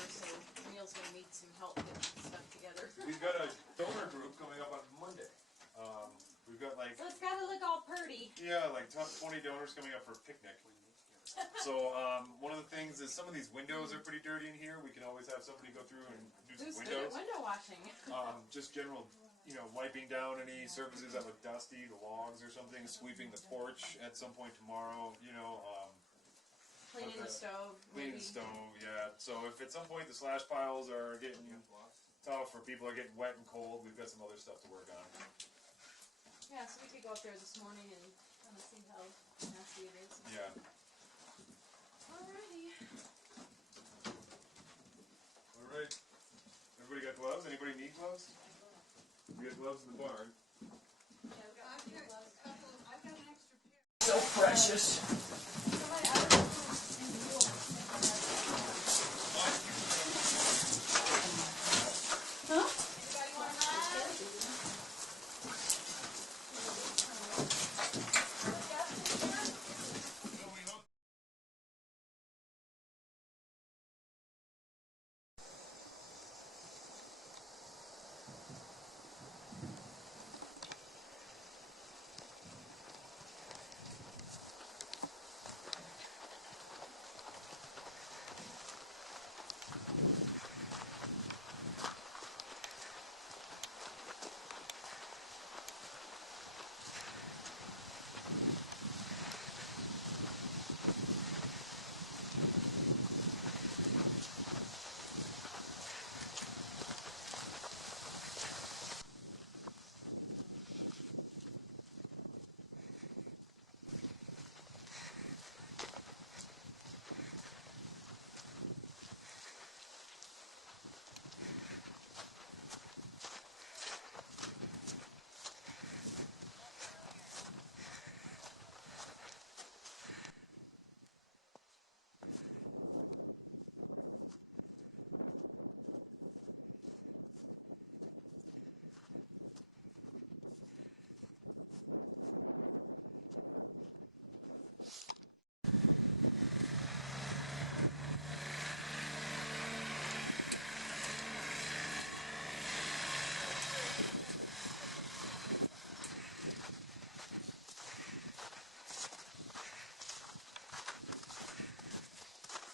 here, so Neil's going to need some help getting stuff together. We've got a donor group coming up on Monday. We've got like... So it's got to look all pretty. Yeah, like top 20 donors coming up for a picnic. So one of the things is some of these windows are pretty dirty in here. We can always have somebody go through and do some windows. Window washing. Just general, you know, wiping down any surfaces that look dusty, the logs or something, sweeping the porch at some point tomorrow, you know. Cleaning the stove. Cleaning the stove, yeah. So if at some point the slash piles are getting tough or people are getting wet and cold, we've got some other stuff to work on. Yeah, so we could go up there this morning and kind of see how nasty it is. Yeah. Alrighty. Alright. Everybody got gloves? Anybody need gloves? We got gloves in the barn. Yeah, I've got a few gloves. I've got an extra pair. So precious.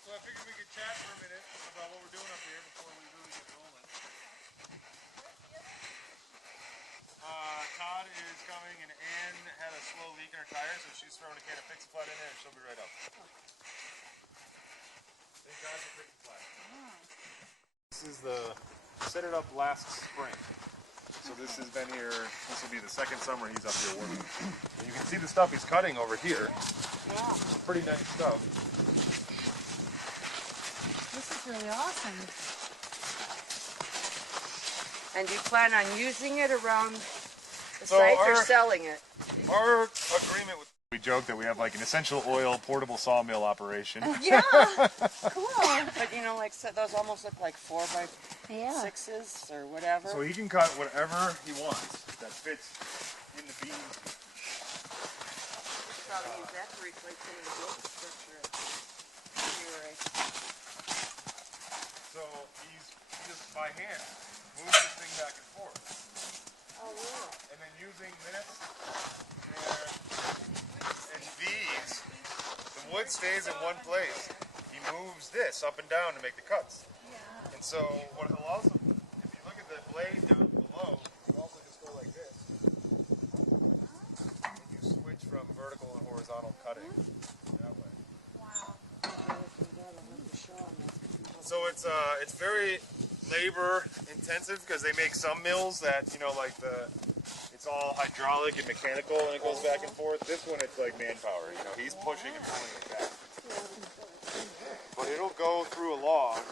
I figured we could chat for a minute about what we're doing up here before we really get rolling. Todd is coming and Ann had a slow leak in her tire, so she's throwing a can of Fix-A-Flat in there and she'll be right up. Thank God for Fix-A-Flat. This is set it up last spring. So this has been here, this will be the second summer he's up here working. And you can see the stuff he's cutting over here. Yeah. Pretty nice stuff. This is really awesome. And do you plan on using it around the site or selling it? Our agreement with... We joke that we have like an essential oil portable sawmill operation. Yeah, cool. But you know, like so those almost look like 4x6s or whatever. So he can cut whatever he wants that fits in the beam. Probably use that to replace any of the old structure. So he just by hand moves this thing back and forth. Oh yeah. And then using this and these, the wood stays in one place. He moves this up and down to make the cuts. Yeah. And so what it'll also, if you look at the blade down below, you also just go like this. And you switch from vertical and horizontal cutting that way. Wow. So it's very labor intensive because they make some mills that, you know, like it's all hydraulic and mechanical and it goes back and forth. This one it's like manpower, you know, he's pushing and pulling it back. But it'll go through a log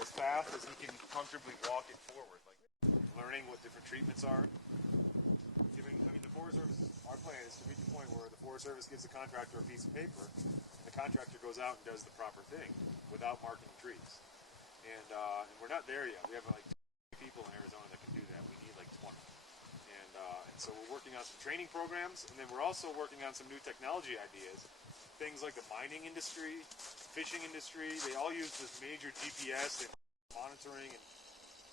as fast as he can comfortably walk it forward, like learning what different treatments are. The Forest Service, our plan is to reach the point where the Forest Service gives the contractor a piece of paper, and the contractor goes out and does the proper thing without marking trees. And we're not there yet. We have like 2 people in Arizona that can do that. We need like 20. And so we're working on some training programs, and then we're also working on some new technology ideas things like the mining industry, fishing industry, they all use this major GPS and monitoring, and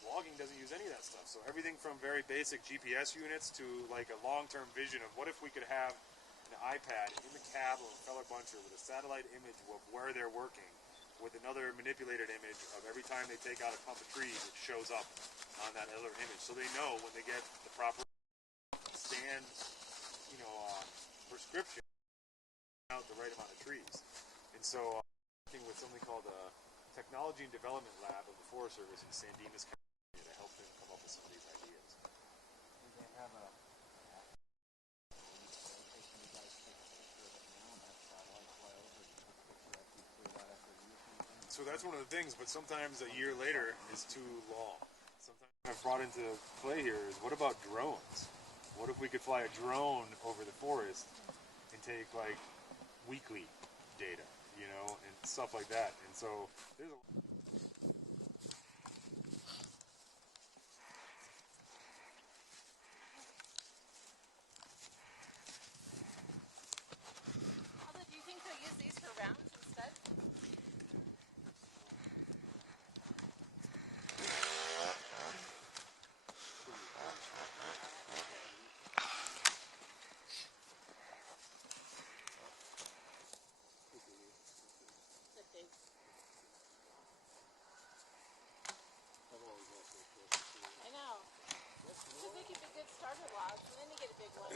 logging doesn't use any of that stuff. So everything from very basic GPS units to like a long-term vision of what if we could have an iPad in the cab of a fellow buncher with a satellite image of where they're working, with another manipulated image of every time they take out a clump of trees, it shows up on that other image. So they know when they get the proper stand, prescription, out the right amount of trees. And so working with something called a Technology and Development Lab of the Forest Service in San Dimas, California, to help them come up with some of these ideas. So that's one of the things, but sometimes a year later is too long. Sometimes I've brought into play here is, what about drones? What if we could fly a drone over the forest and take like weekly data, and stuff like that. And so there's Do you think they'll use these for rounds instead? I know. Because they keep a good starter logs, and then you get a big one.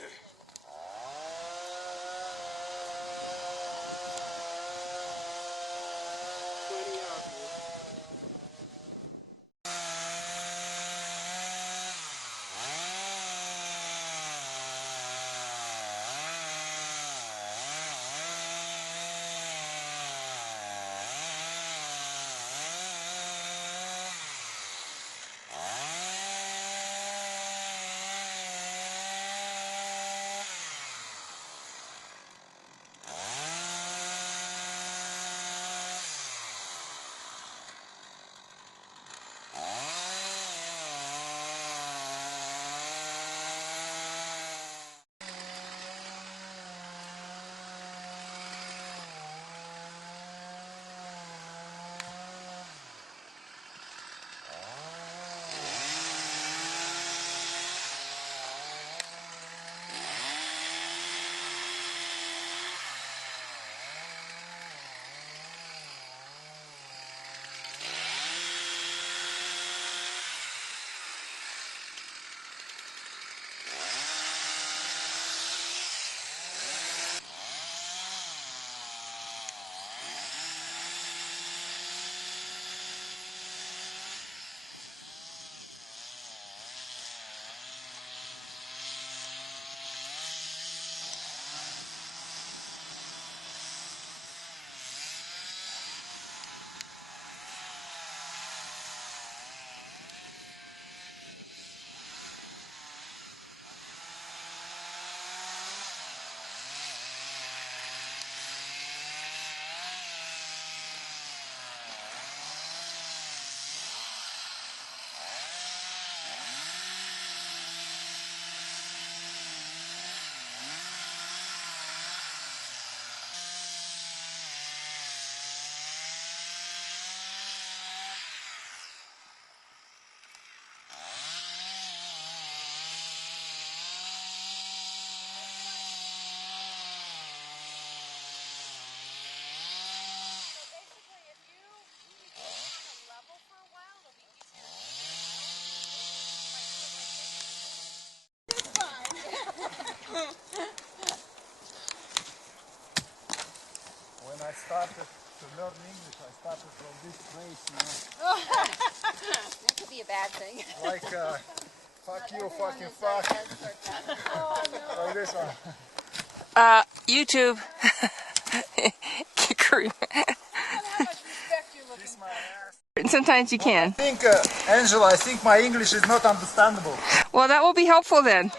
When I started to learn English, I started from this place, That could be a bad thing. like fuck you, fucking fuck. Like this one. YouTube. Sometimes you can. I think, Angela, I think my English is not understandable. Well, that will be helpful then.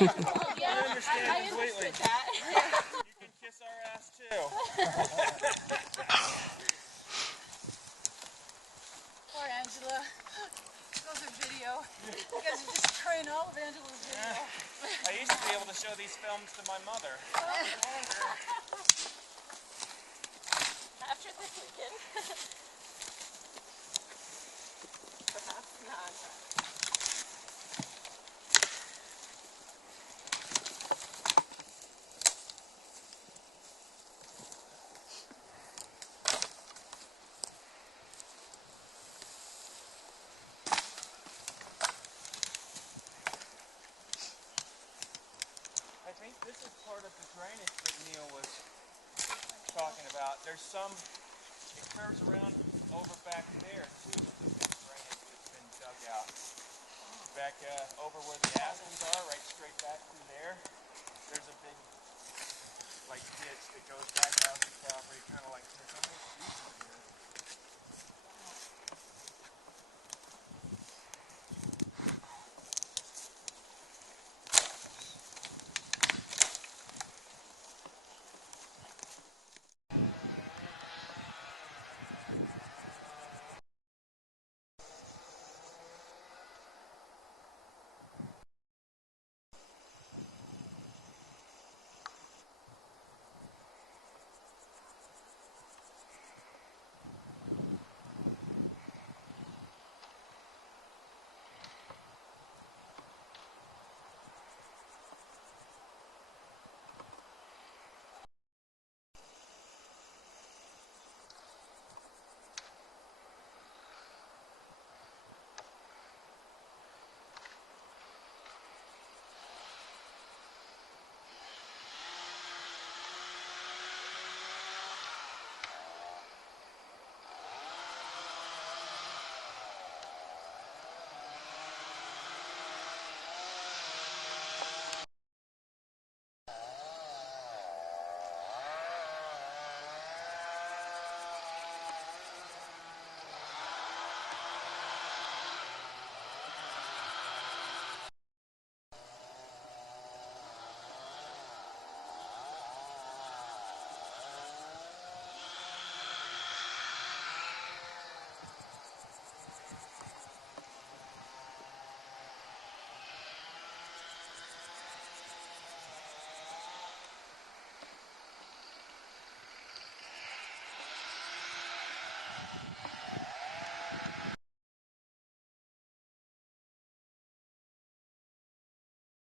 Understandable, yeah. I understand completely. That. You can kiss our ass too. Poor Angela. Goes her video. You guys are destroying all of Angela's video. I used to be able to show these films to my mother. Perhaps not. I think this is part of the drainage that Neil was talking about. There's some, it curves around